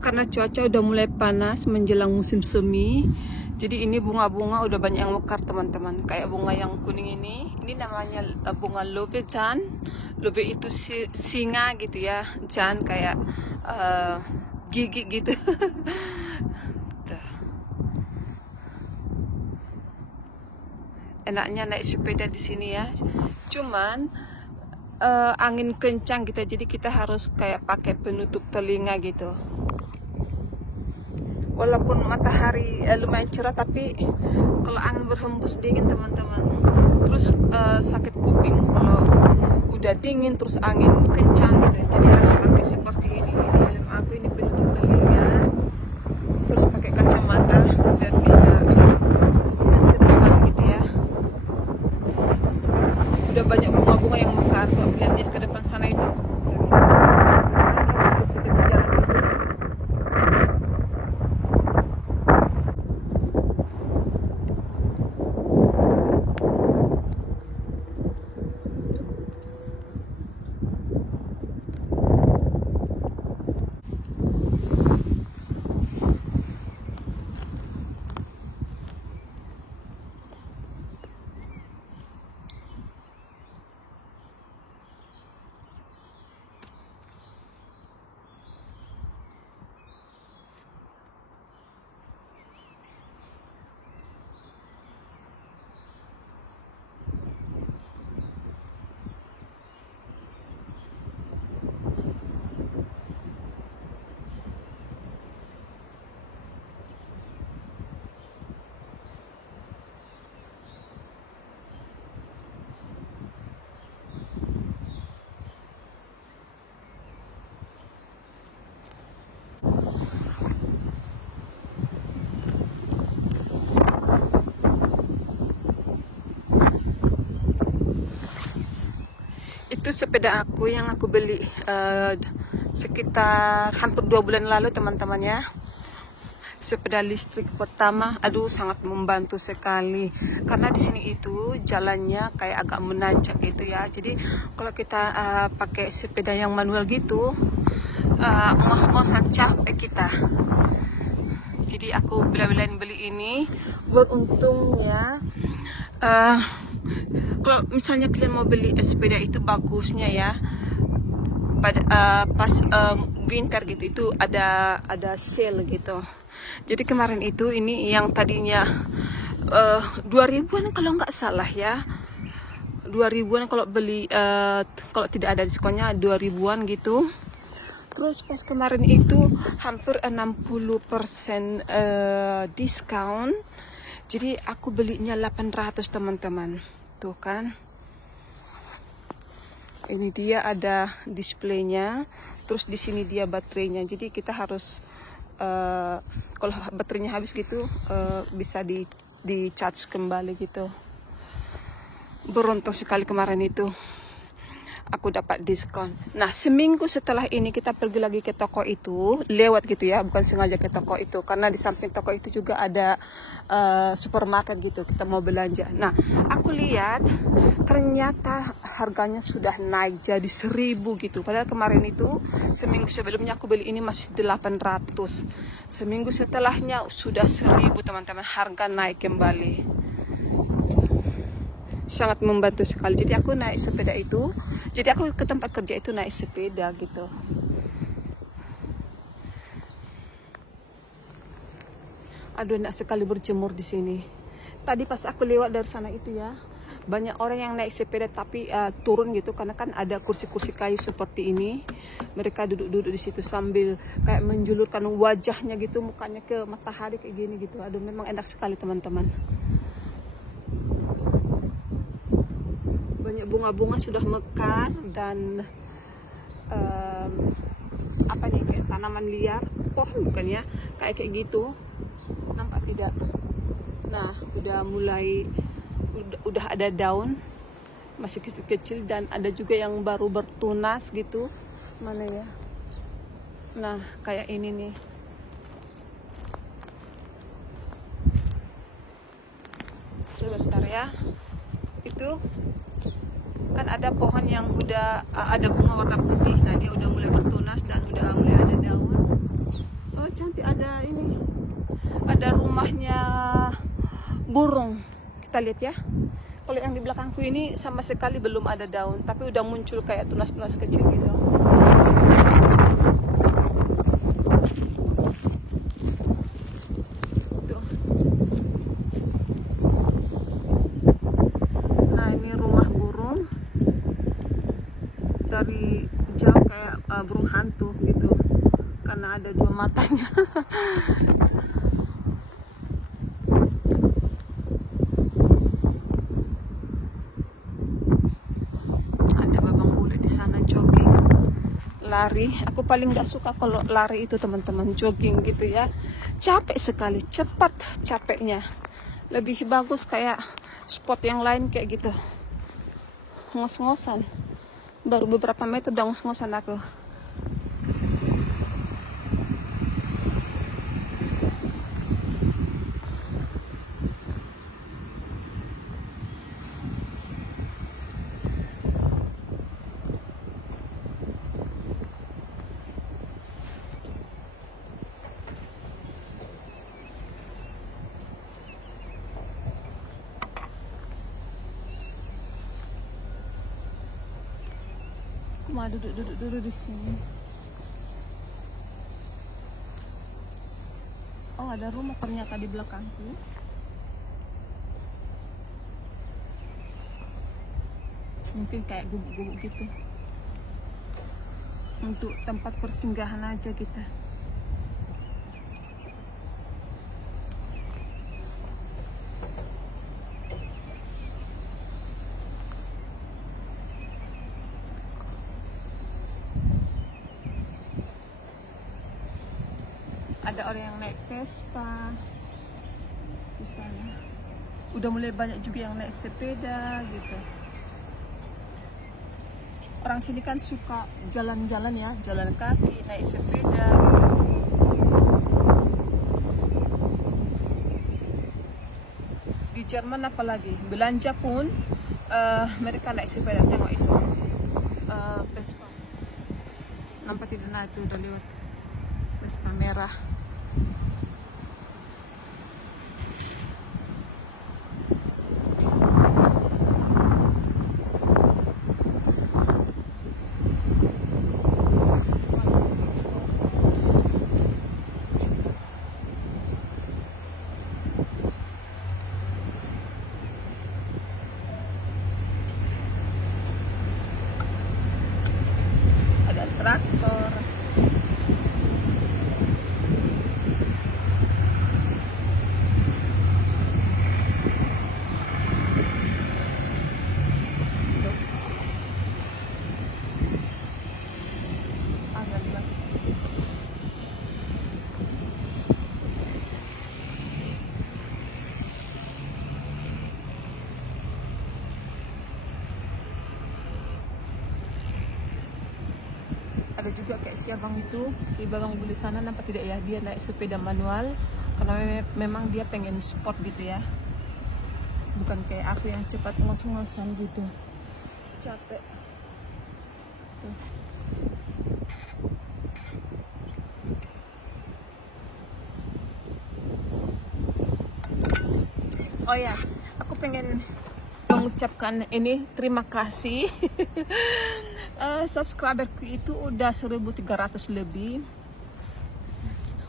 Karena cuaca udah mulai panas menjelang musim semi, jadi ini bunga-bunga udah banyak yang mekar teman-teman. Kayak bunga yang kuning ini namanya bunga lobe jan. Lobe itu singa gitu ya, jan kayak gigi gitu. Enaknya naik sepeda di sini ya. Cuman angin kencang gitu, jadi kita harus kayak pakai penutup telinga gitu. Walaupun matahari lumayan cerah, tapi kalau angin berhembus dingin teman-teman. Terus sakit kuping kalau udah dingin terus angin kencang gitu. Jadi harus pakai seperti ini. Ini helm aku, ini penutup telinga. Terus pakai kacamata biar bisa ke depan gitu ya. Udah banyak bunga-bunga yang mekar. Kalau kalian lihat ke depan sana itu. Itu sepeda aku yang aku beli sekitar hampir 2 bulan lalu teman-teman ya. Sepeda listrik pertama, aduh sangat membantu sekali. Karena di sini itu jalannya kayak agak menanjak gitu ya. Jadi kalau kita pakai sepeda yang manual gitu, ngos-ngosan capek kita. Jadi aku bela-belain beli ini. Beruntungnya kalau misalnya kalian mau beli sepeda itu bagusnya ya pada pas winter gitu, itu ada sale gitu. Jadi kemarin itu ini yang tadinya 2000-an kalau nggak salah ya, 2000-an kalau beli, kalau tidak ada diskonnya 2000-an gitu. Terus pas kemarin itu hampir 60% diskon. Jadi aku belinya 800 teman-teman. Tuh kan. Ini dia ada displaynya. Terus di sini dia baterainya. Jadi kita harus kalau baterainya habis gitu bisa di charge kembali gitu. Beruntung sekali kemarin itu aku dapat diskon. Nah, seminggu setelah ini kita pergi lagi ke toko itu, lewat gitu ya, bukan sengaja ke toko itu, karena di samping toko itu juga ada supermarket gitu, kita mau belanja. Nah, aku lihat ternyata harganya sudah naik jadi 1000 gitu. Padahal kemarin itu seminggu sebelumnya aku beli ini masih 800. Seminggu setelahnya sudah 1000 teman-teman, harga naik kembali. Sangat membantu sekali. Jadi aku naik sepeda itu, jadi aku ke tempat kerja itu naik sepeda gitu. Aduh, enak sekali berjemur di sini. Tadi pas aku lewat dari sana itu ya, banyak orang yang naik sepeda tapi turun gitu, karena kan ada kursi-kursi kayu seperti ini. Mereka duduk-duduk di situ sambil kayak menjulurkan wajahnya gitu, mukanya ke matahari kayak gini gitu. Aduh, memang enak sekali teman-teman. Banyak bunga-bunga sudah mekar dan apa nih, kayak tanaman liar, pohon bukan ya, kayak gitu, nampak tidak? Nah, udah mulai, udah ada daun, masih kecil-kecil, dan ada juga yang baru bertunas gitu. Mana ya? Nah, kayak ini nih. Sebentar ya. Itu kan ada pohon yang udah ada bunga warna putih. Nah, dia udah burung. Kita lihat ya. Kalau yang di belakangku ini sama sekali belum ada daun, tapi udah muncul kayak tunas-tunas kecil gitu. Tuh. Nah, ini rumah burung. Dari jauh kayak burung hantu gitu, karena ada 2 matanya. Lari, aku paling gak suka kalau lari itu teman-teman, jogging gitu ya, capek sekali, cepat capeknya. Lebih bagus kayak spot yang lain kayak gitu, ngos-ngosan, baru beberapa meter udah ngos-ngosan aku. Aku mau duduk dulu di sini. Oh, ada rumah ternyata di belakangku. Mungkin kayak gubuk-gubuk gitu. Untuk tempat persinggahan aja kita. Ada orang yang naik Vespa di sana. Udah mulai banyak juga yang naik sepeda gitu. Orang sini kan suka jalan-jalan ya, jalan kaki, naik sepeda gitu. Di Jerman apalagi, belanja pun mereka naik sepeda. Tengok itu Vespa. Nampak tidak? Nah, itu udah lewat Vespa merah. Ada traktor. Ada juga kayak si abang itu, si babang beli sana, nampak tidak ya, dia naik sepeda manual karena memang dia pengen sport gitu ya, bukan kayak aku yang cepat ngos-ngosan gitu, capek tuh. Oh ya, aku pengen mengucapkan ini terima kasih. Subscriberku itu udah 1.300 lebih.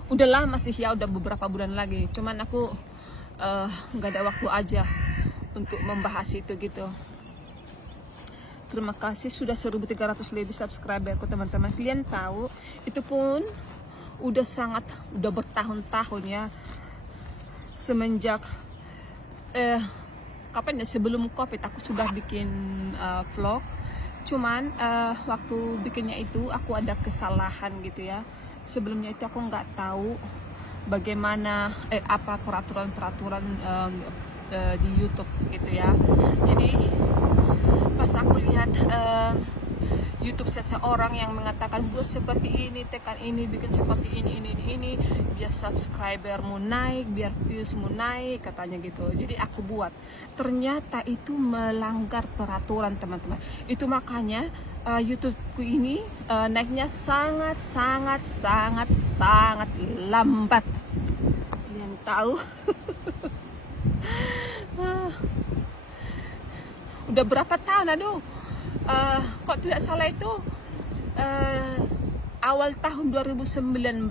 Udah lama sih ya, udah beberapa bulan lagi. Cuman aku nggak ada waktu aja untuk membahas itu gitu. Terima kasih sudah 1.300 lebih subscriberku teman-teman. Kalian tahu itu pun udah bertahun-tahun ya, semenjak kapan ya, sebelum COVID aku sudah bikin vlog. Cuman waktu bikinnya itu aku ada kesalahan gitu ya. Sebelumnya itu aku nggak tahu bagaimana apa peraturan-peraturan di YouTube gitu ya. Jadi pas aku lihat YouTube seseorang yang mengatakan buat seperti ini, tekan ini, bikin seperti ini, biar subscribermu naik, biar viewsmu naik, katanya gitu. Jadi aku buat. Ternyata itu melanggar peraturan teman-teman. Itu makanya YouTubeku ini naiknya sangat lambat. Kalian tahu? Udah berapa tahun, aduh. Kok tidak salah itu awal tahun 2019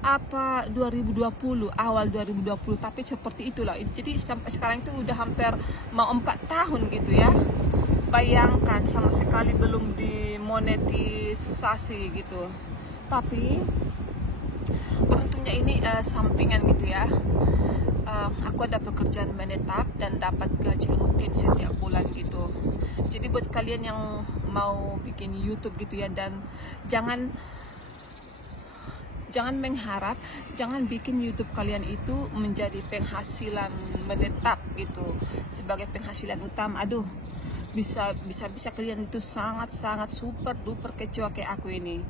apa 2020, awal 2020, tapi seperti itulah. Jadi sampai sekarang itu udah hampir mau 4 tahun gitu ya. Bayangkan, sama sekali belum dimonetisasi gitu. Tapi untungnya ini sampingan gitu ya. Aku ada pekerjaan menetap dan dapat gaji rutin setiap bulan gitu. Jadi buat kalian yang mau bikin YouTube gitu ya, dan jangan mengharap, jangan bikin YouTube kalian itu menjadi penghasilan menetap gitu, sebagai penghasilan utama. Aduh, bisa kalian itu sangat super duper kecewa kayak aku ini.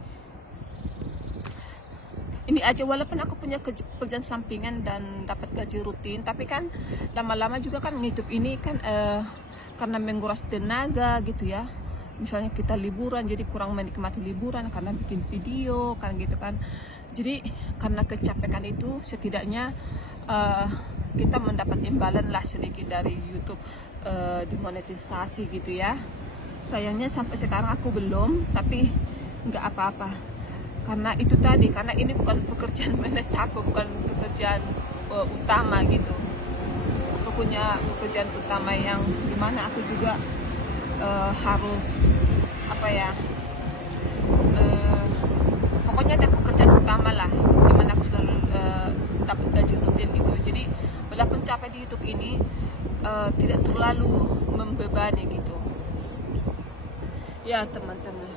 Ini aja walaupun aku punya pekerjaan sampingan dan dapat gaji rutin, tapi kan lama-lama juga kan YouTube ini kan karena menguras tenaga gitu ya. Misalnya kita liburan, jadi kurang menikmati liburan karena bikin video kan gitu kan. Jadi karena kecapekan itu, setidaknya kita mendapat imbalan lah sedikit dari YouTube, dimonetisasi gitu ya. Sayangnya sampai sekarang aku belum, tapi nggak apa-apa. Karena itu tadi, karena ini bukan pekerjaan menetap, bukan pekerjaan utama gitu. Aku punya pekerjaan utama yang dimana aku juga harus apa ya, pokoknya ada pekerjaan utama lah, dimana aku selalu dapat gaji rutin gitu. Jadi walaupun capek di YouTube ini tidak terlalu membebani gitu ya teman-teman.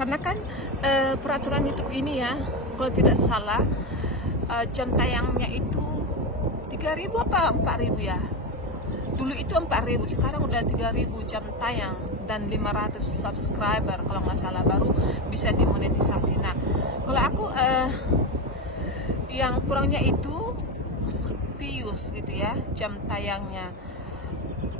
Karena kan peraturan YouTube ini ya, kalau tidak salah jam tayangnya itu 3.000 apa 4.000 ya. Dulu itu 4.000, sekarang udah 3.000 jam tayang dan 500 subscriber kalau nggak salah, baru bisa dimonetisasi. Nah, kalau aku yang kurangnya itu views gitu ya, jam tayangnya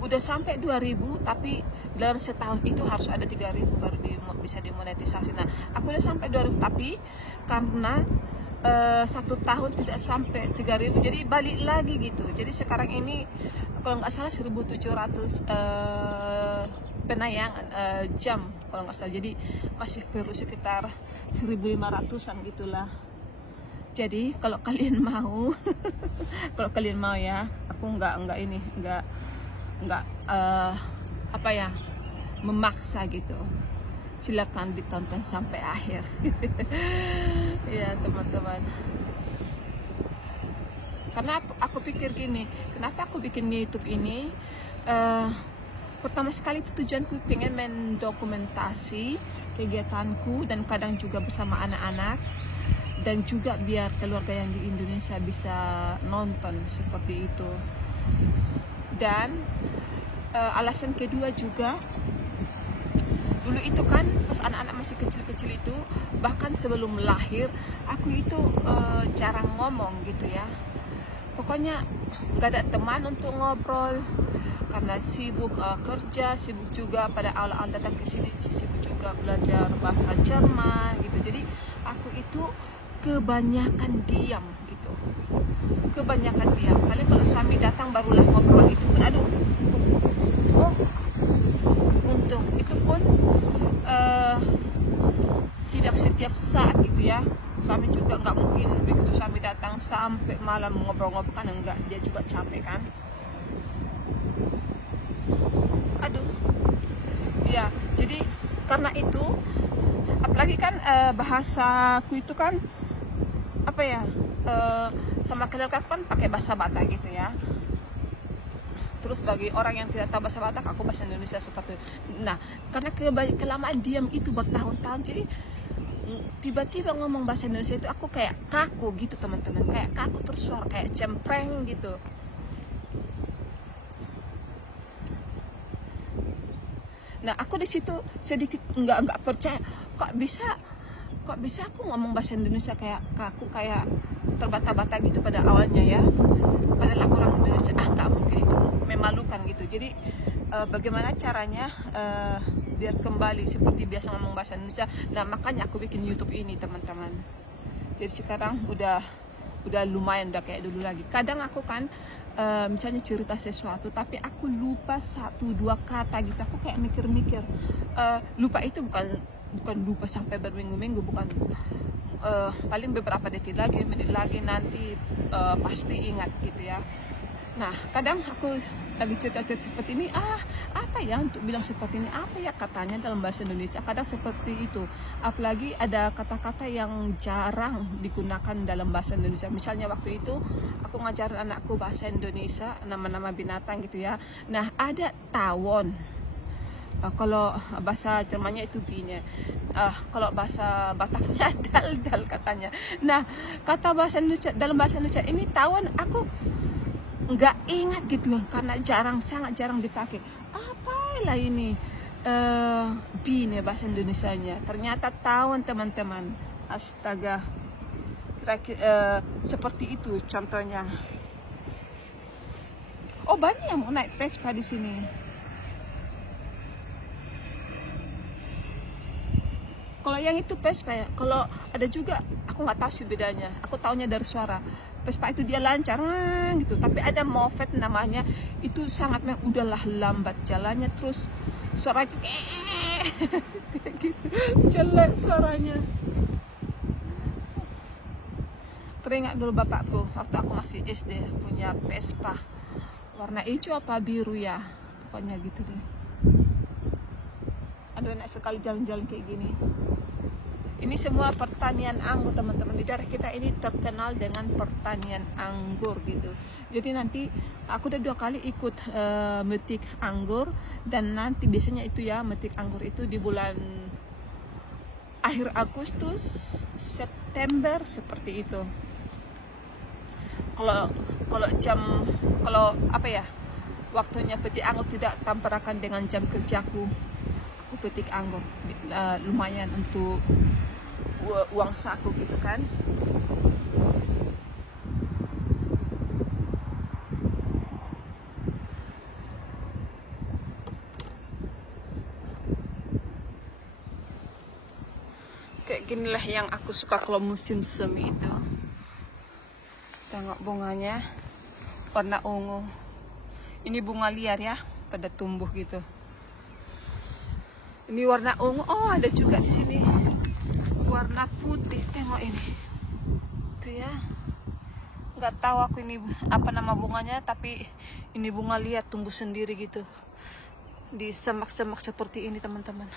udah sampai 2.000, tapi dalam setahun itu harus ada 3.000 baru bisa dimonetisasi. Nah, aku udah sampai 2.000, tapi karena 1 tahun tidak sampai 3.000, jadi balik lagi gitu. Jadi sekarang ini kalau nggak salah 1.700 penayangan jam kalau nggak salah, jadi masih perlu sekitar 1.500-an gitulah. Jadi kalau kalian mau kalau kalian mau ya, aku nggak apa ya, memaksa gitu. Silakan ditonton sampai akhir. Ya teman-teman, karena aku pikir gini, kenapa aku bikin YouTube ini, pertama sekali itu tujuanku pengen mendokumentasi kegiatanku, dan kadang juga bersama anak-anak, dan juga biar keluarga yang di Indonesia bisa nonton seperti itu. Dan alasan kedua juga, dulu itu kan pas anak-anak masih kecil-kecil itu, bahkan sebelum lahir, aku itu jarang ngomong gitu ya. Pokoknya nggak ada teman untuk ngobrol karena sibuk kerja, sibuk juga pada awal-awal datang ke sini, sibuk juga belajar bahasa Jerman gitu. Jadi aku itu kebanyakan diam gitu, kebanyakan diam. Paling kalau suami datang barulah ngobrol gitu. Aduh, untuk itu pun tidak setiap saat gitu ya. Suami juga nggak mungkin begitu suami datang sampai malam ngobrol-ngobrol, kan enggak, dia juga capek kan. Aduh ya, jadi karena itu, apalagi kan bahasaku itu kan apa ya, sama keluarga aku kan pakai bahasa Batak gitu ya. Terus bagi orang yang tidak tahu bahasa Batak, aku bahasa Indonesia seperti itu. Nah, karena kelamaan diam itu bertahun-tahun, jadi tiba-tiba ngomong bahasa Indonesia itu aku kayak kaku gitu teman-teman, kayak kaku terus, suara kayak cempreng gitu. Nah, aku di situ sedikit nggak percaya, kok bisa aku ngomong bahasa Indonesia kayak kaku, kayak terbata-bata gitu pada awalnya ya. Padahal aku orang Indonesia, nggak mungkin, itu memalukan gitu. Jadi bagaimana caranya biar kembali seperti biasa ngomong bahasa Indonesia. Nah, makanya aku bikin YouTube ini teman-teman. Jadi sekarang udah udah lumayan, udah kayak dulu lagi. Kadang aku kan misalnya cerita sesuatu tapi aku lupa 1-2 kata gitu, aku kayak mikir-mikir. Lupa itu bukan lupa sampai berminggu-minggu, bukan. Paling beberapa detik lagi, menit lagi, nanti pasti ingat gitu ya. Nah, kadang aku lagi cerita-cerita seperti ini, apa ya untuk bilang seperti ini, apa ya katanya dalam bahasa Indonesia, kadang seperti itu. Apalagi ada kata-kata yang jarang digunakan dalam bahasa Indonesia. Misalnya waktu itu aku ngajarin anakku bahasa Indonesia, nama-nama binatang gitu ya. Nah, ada tawon. Kalau bahasa Jermannya itu binya. Kalau bahasa Bataknya dal katanya. Nah, kata bahasa Indonesia, dalam bahasa Indonesia ini tawon aku nggak ingat gitu karena sangat jarang dipakai. Apalah ini bine bahasa Indonesianya, ternyata tawon teman-teman. Astaga, seperti itu contohnya. Oh, banyak yang mau naik Vespa di sini. Kalau yang itu Vespa ya, kalau ada juga aku nggak tahu sih bedanya. Aku taunya dari suara. Vespa itu dia lancar gitu, tapi ada Moffat namanya, itu sangat udahlah lambat jalannya, terus suara itu gitu, jelek suaranya. Teringat dulu bapakku waktu aku masih SD punya Vespa warna hijau apa biru ya, pokoknya gitu deh. Aduh, enak sekali jalan-jalan kayak gini. Ini semua pertanian anggur teman-teman. Di daerah kita ini terkenal dengan pertanian anggur gitu. Jadi nanti aku udah 2 kali ikut metik anggur, dan nanti biasanya itu ya, metik anggur itu di bulan akhir Agustus, September seperti itu. Kalau apa ya, waktunya petik anggur tidak tabrakan dengan jam kerjaku, aku petik anggur lumayan untuk uang saku gitu kan. Kayak ginilah yang aku suka kalau musim semi itu. Tengok bunganya warna ungu. Ini bunga liar ya, pada tumbuh gitu. Ini warna ungu. Oh, ada juga di sini warna putih, tengok ini tuh ya. Nggak tahu aku ini apa nama bunganya, tapi ini bunga liar tumbuh sendiri gitu di semak-semak seperti ini teman-teman.